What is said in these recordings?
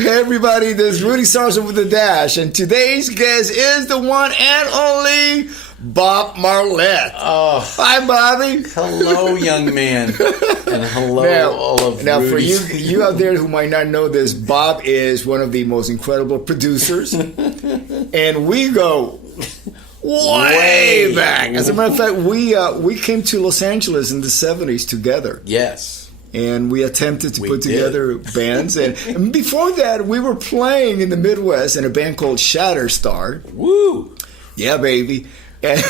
Hey everybody, this is Rudy Sarson with The Dash, and today's guest is the one and only Bob Marlette. Oh, hi, Bobby. Hello, young man, and hello, all of now Rudy's. for you out there who might not know this, Bob is one of the most incredible producers, and we go way back. As a matter of fact, we came to Los Angeles in the 70s together. Yes. And we attempted to put together bands. And before that, we were playing in the Midwest in a band called Shatterstar. Woo! Yeah, baby. And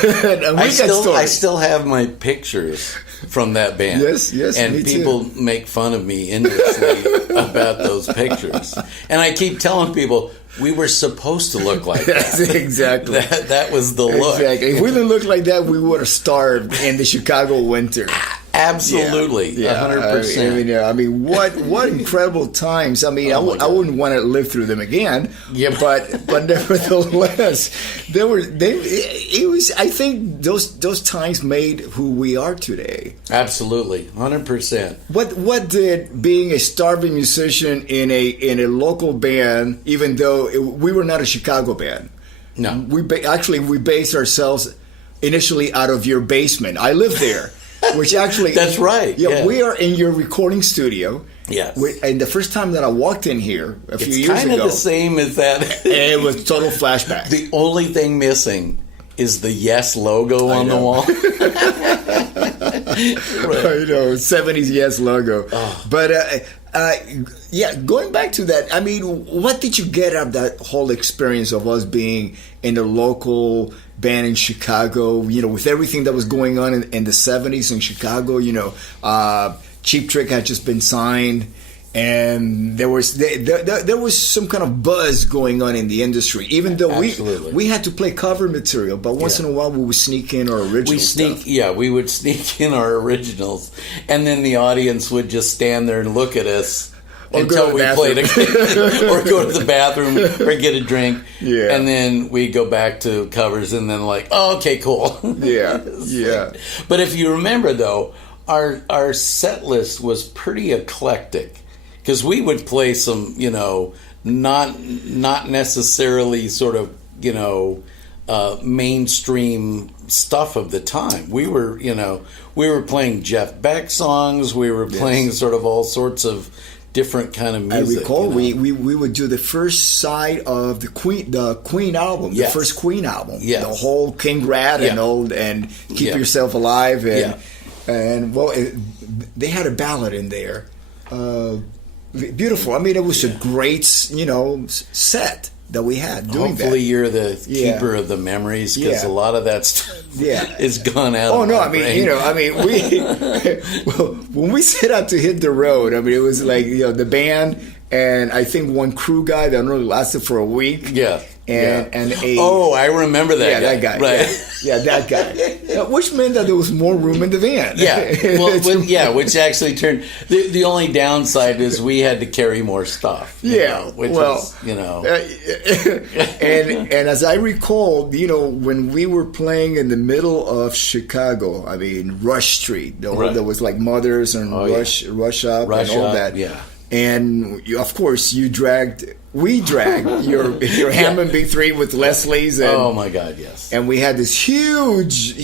we I still have my pictures from that band. Yes, and me people too. make fun of me endlessly about those pictures. And I keep telling people, we were supposed to look like that. Exactly. That was the look. Exactly. If we didn't look like that, we would have starved in the Chicago winter. Absolutely, 100%. I mean, what incredible times. I mean, I wouldn't want to live through them again. Yeah, but nevertheless, it was. I think those times made who we are today. Absolutely, 100%. What did being a starving musician in a local band, even though we were not a Chicago band? No, we based ourselves initially out of your basement. I lived there. Which actually... That's right. Yeah, we are in your recording studio. Yes. And the first time that I walked in here a few years ago... It's kind of the same as that. It was total flashback. The only thing missing is the Yes logo on the wall. Right. 70s Yes logo. Oh. But, going back to that, I mean, what did you get out of that whole experience of us being in the local band in Chicago, with everything that was going on in the 70s in Chicago? Cheap Trick had just been signed, and there was some kind of buzz going on in the industry, even though we had to play cover material, but once in a while we would sneak in our original stuff. We would sneak in our originals, and then the audience would just stand there and look at us until we played again, or go to the bathroom or get a drink, and then we go back to covers, and then okay, cool. Yeah. But if you remember though, our set list was pretty eclectic, because we would play some, not necessarily sort of mainstream stuff of the time. We were playing Jeff Beck songs. We were playing sort of all sorts of different kind of music. I recall we would do the first side of the Queen album, the first Queen album, the whole King Rat and Keep Yourself Alive, and they had a ballad in there, beautiful. I mean, it was a great set that we had doing that. Hopefully you're the keeper of the memories, because a lot of that stuff is gone out. Oh of no, my I mean, brain. when we set out to hit the road, I mean, it was like the band and I think one crew guy that only lasted for a week. I remember that guy. That guy. Right. Yeah, that guy. Which meant that there was more room in the van. Which actually turned... The only downside is we had to carry more stuff. And as I recall, when we were playing in the middle of Chicago, I mean, Rush Street, there was like Mothers and Rush Up and all that. Yeah. And of course, we dragged your Hammond B3 with Leslie's. And, oh my God, yes. And we had this huge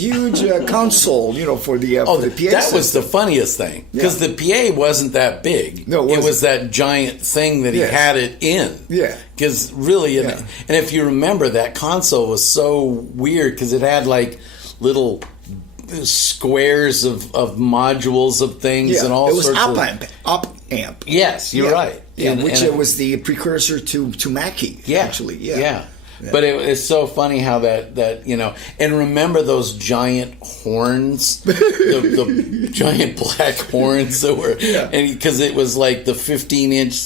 console, for the PA that system. was the funniest thing, because the PA wasn't that big. No, it was that giant thing that he had it in. Yeah. Because really, and if you remember, that console was so weird because it had like little squares of modules of things and all sorts of... It was op amp. Yes, you're right. Yeah, which was the precursor to Mackie, actually. Yeah. But it's so funny how that and remember those giant horns, the giant black horns that were, and because it was like the 15-inch,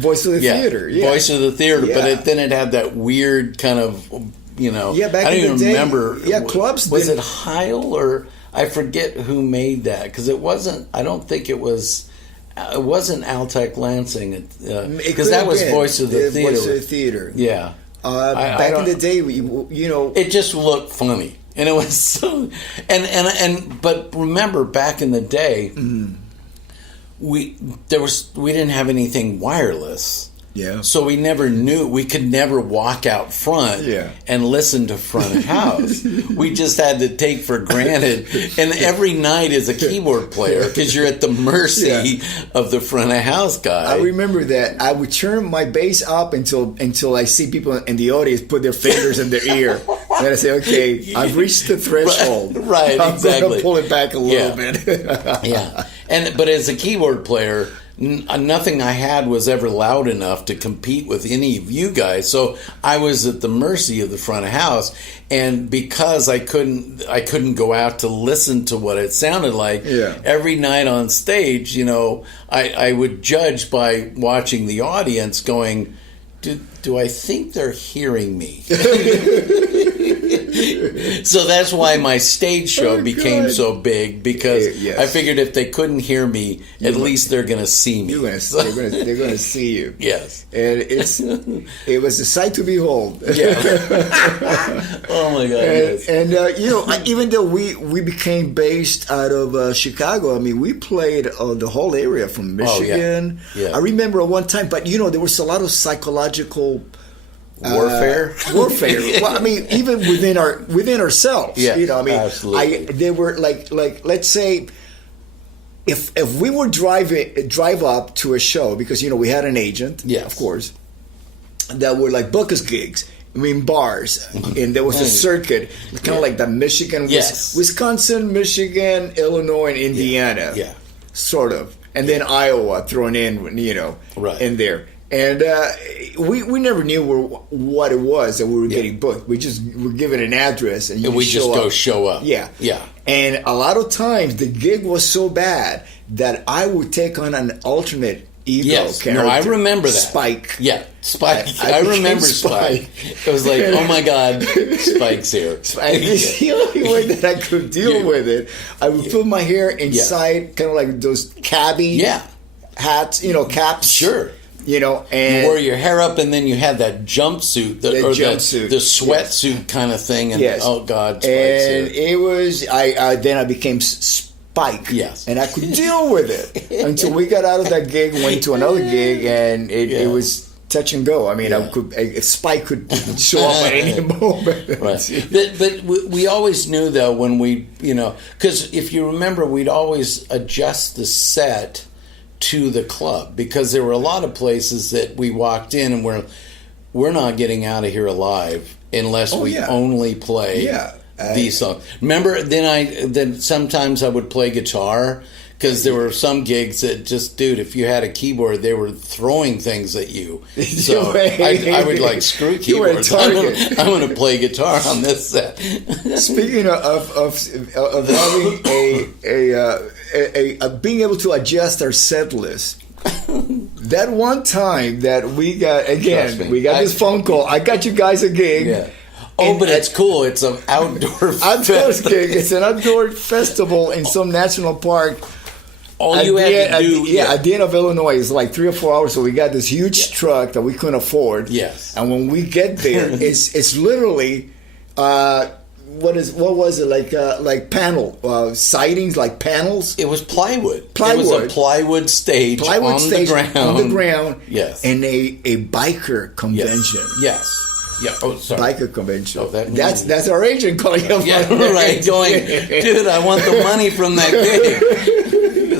Voice of the Theater. Yeah. Voice of the Theater, but then it had that weird kind of, back I don't in even the day, remember. Clubs. Was it Heil or I forget who made that, because it wasn't. I don't think it was. It wasn't Altec Lansing, because that was Voice of the Theater. Voice of the Theater. Yeah. Back in the day, it just looked funny, and it was so. But remember, back in the day, we didn't have anything wireless. Yeah. So we never knew. We could never walk out front and listen to front of house. We just had to take for granted. And every night as a keyboard player, because you're at the mercy of the front of house guy. I remember that. I would turn my bass up until I see people in the audience put their fingers in their ear. And I say, okay, I've reached the threshold. Right, I'm exactly. going to pull it back a little bit. Yeah. But as a keyboard player, nothing I had was ever loud enough to compete with any of you guys. So I was at the mercy of the front of house, and because I couldn't go out to listen to what it sounded like. Every night on stage, I would judge by watching the audience, going, do I think they're hearing me? So that's why my stage show became so big, because I figured if they couldn't hear me, at least they're going to see me. They're going to see you. Yes. And it was a sight to behold. Yeah. Oh my God. And even though we became based out of Chicago, I mean, we played the whole area from Michigan. I remember at one time, but there was a lot of psychological warfare. Well, I mean, even within ourselves. Absolutely. They were like let's say, if we would drive up to a show, because we had an agent, of course, that were like book us gigs. I mean, bars, and there was a circuit, kind of like the Michigan, Wisconsin, Michigan, Illinois, and Indiana, sort of, and then Iowa thrown in, in there. And we never knew what it was that we were getting booked. We just were given an address, and we just show up. Yeah. And a lot of times the gig was so bad that I would take on an alternate ego character. No, I remember that. Spike. Yeah, Spike. I remember Spike. It was like, oh my God, Spike's here. And the only way that I could deal with it, I would put my hair inside, kind of like those cabbie hats, caps. Sure. And you wore your hair up, and then you had that jumpsuit, the sweatsuit kind of thing, and oh God, Spike's and here. It was then I became Spike, and I could deal with it until we got out of that gig, went to another gig, and it was touch and go. I mean, Spike could show up at any moment. Right. But we always knew, though, when we, because if you remember, we'd always adjust the set to the club, because there were a lot of places that we walked in and we're not getting out of here alive unless we only play these songs. Remember, then sometimes I would play guitar, because there were some gigs that just, dude, if you had a keyboard, they were throwing things at you. So I would like, screw keyboards. I'm going to play guitar on this set. Speaking of having a being able to adjust our set list. That one time that we got this phone call. I got you guys a gig. Yeah. Oh, but it's cool. It's an outdoor gig. It's an outdoor festival in some national park. All you had to do, at the end of Illinois, it's like 3 or 4 hours. So we got this huge truck that we couldn't afford. Yes. And when we get there, it's literally what was it like panel sidings, like panels? It was plywood. It was a plywood stage on the ground. Yes. And a biker convention. Yes. Yeah. Oh, sorry. Biker convention. Oh, that's our agent calling up. Yeah, right. Going, dude, I want the money from that gig.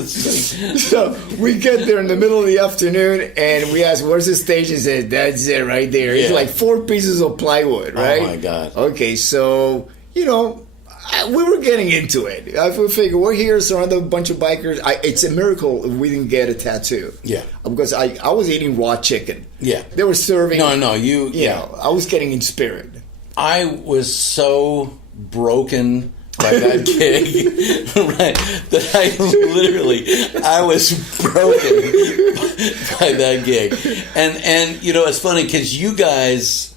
So we get there in the middle of the afternoon, and we ask, "Where's the stage?" And said, "That's it, right there." It's like 4 pieces of plywood, right? Oh my God. Okay, so we were getting into it. I figured we're here surrounded by a bunch of bikers. It's a miracle we didn't get a tattoo. Yeah. Because I was eating raw chicken. Yeah. They were serving. No, I was getting in spirit. I was so broken by that gig, right? That I was broken by that gig. And it's funny because you guys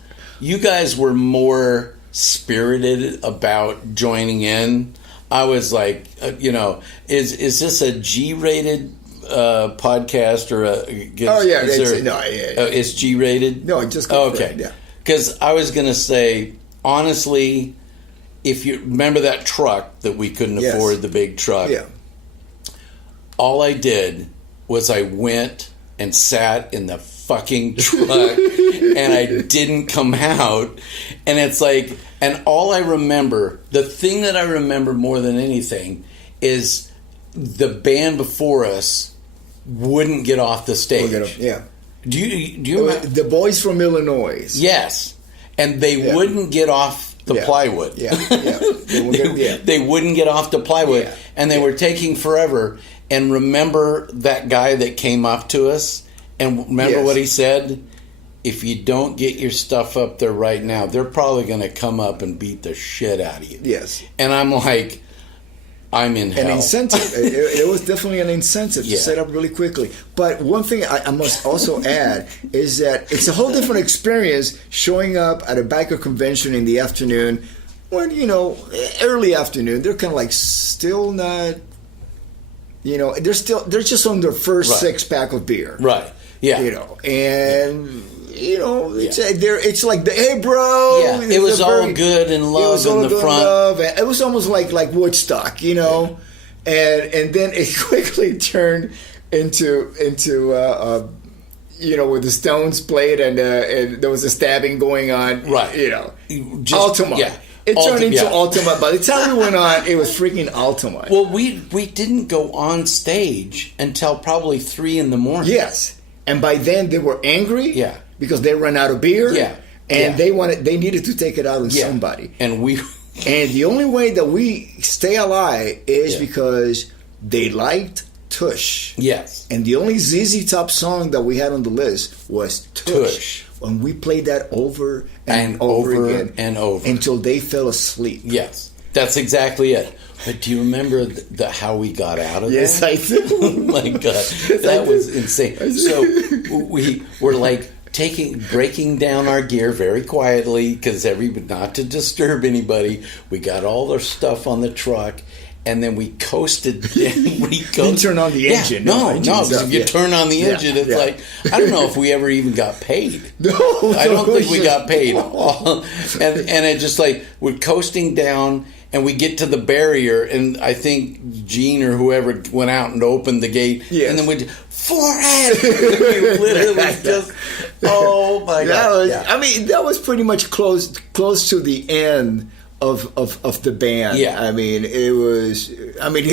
were more spirited about joining in. I was like, is this a G-rated podcast or a? It's G-rated. No, it just okay. Yeah, because I was gonna say, honestly, if you remember that truck that we couldn't afford, the big truck. Yeah. All I did was I went and sat in the fucking truck and I didn't come out. And it's like, and all I remember, the thing that I remember more than anything is the band before us wouldn't get off the stage. Yeah. Do you remember? The boys from Illinois. Yes. And they wouldn't get off the plywood. Yeah. They wouldn't get off the plywood. Yeah. And they were taking forever. And remember that guy that came up to us? And remember what he said? If you don't get your stuff up there right now, they're probably going to come up and beat the shit out of you. Yes. And I'm like, I'm in hell. An incentive. It was definitely an incentive to set up really quickly. But one thing I must also add is that it's a whole different experience showing up at a biker convention in the afternoon when, early afternoon. They're kind of like still not, they're just on their first 6-pack of beer. Right. Yeah. And... it's like hey bro. Yeah, it was all good and love in the front. It was almost like Woodstock, and then it quickly turned into where the Stones played and there was a stabbing going on. Right. Altamont. Yeah. It turned into Altamont. By the time we went on, it was freaking Altamont. Well, we didn't go on stage until probably 3 a.m. Yes, and by then they were angry. Yeah. Because they ran out of beer, and they needed to take it out on somebody. And the only way that we stay alive is because they liked Tush. Yes. And the only ZZ Top song that we had on the list was Tush. And we played that over and over again. And over. Until they fell asleep. Yes. That's exactly it. But do you remember how we got out of that? Yes, I do. Oh my God. That was insane. So we were like breaking down our gear very quietly because not to disturb anybody. We got all our stuff on the truck, and then we coasted. You turn on the engine. No. If you turn on the engine, it's like I don't know if we ever even got paid. No, I don't think we got paid. And it just like we're coasting down. And we get to the barrier, and I think Gene or whoever went out and opened the gate, and then we forehead. We literally just, oh my God! That was pretty much close to the end of the band. Yeah, I mean, it was. I mean,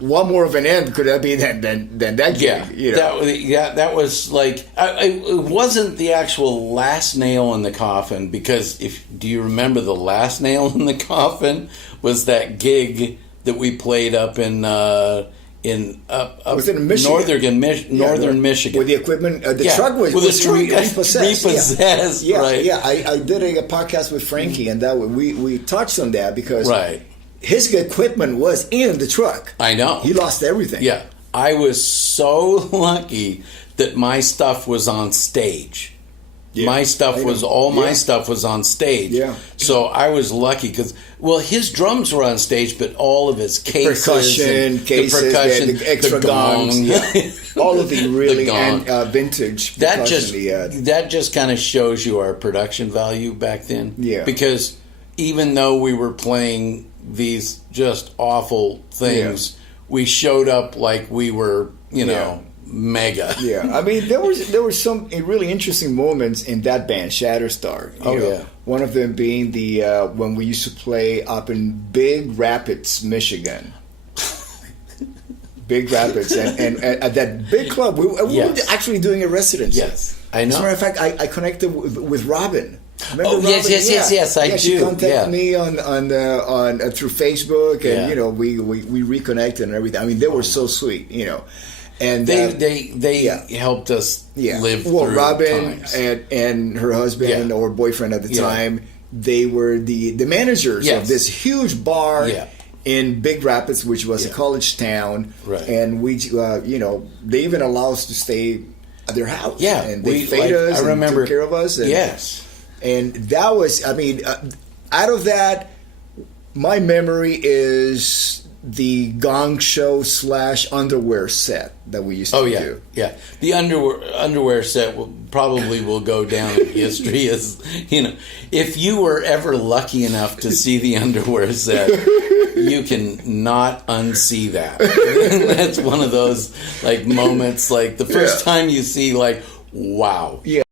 one more of an end could that be than that gig? Yeah, that was like it wasn't the actual last nail in the coffin because do you remember the last nail in the coffin was that gig that we played up in was it in Michigan? Northern Michigan. With the equipment, the truck was repossessed. Right. I did a podcast with Frankie, and that we touched on that because his equipment was in the truck. I know. He lost everything. Yeah. I was so lucky that my stuff was on stage. Yeah, my stuff was on stage. Yeah. So I was lucky because his drums were on stage, but all of his cases, the extra gongs, all of the really vintage. That just kind of shows you our production value back then. Yeah. Because even though we were playing these just awful things, we showed up like we were, mega. Yeah, I mean there were some really interesting moments in that band, Shatterstar. One of them being the when we used to play up in Big Rapids, Michigan. Big Rapids, and at that big club, we were actually doing a residency. Yes, I know. As a matter of fact, I connected with Robin. Remember Robin? Yes, I do. She contacted me on through Facebook, and we reconnected and everything. I mean, they were so sweet, And they helped us live through Robin times. and her husband or boyfriend at the time, they were the managers of this huge bar in Big Rapids, which was a college town. Right. And we, they even allowed us to stay at their house. Yeah. And they fed us and took care of us. And, and that was, out of that, my memory is the Gong Show / underwear set that we used to do. Yeah. The underwear set probably will go down in history as, if you were ever lucky enough to see the underwear set, you can not unsee that. That's one of those moments, the first time you see wow. Yeah.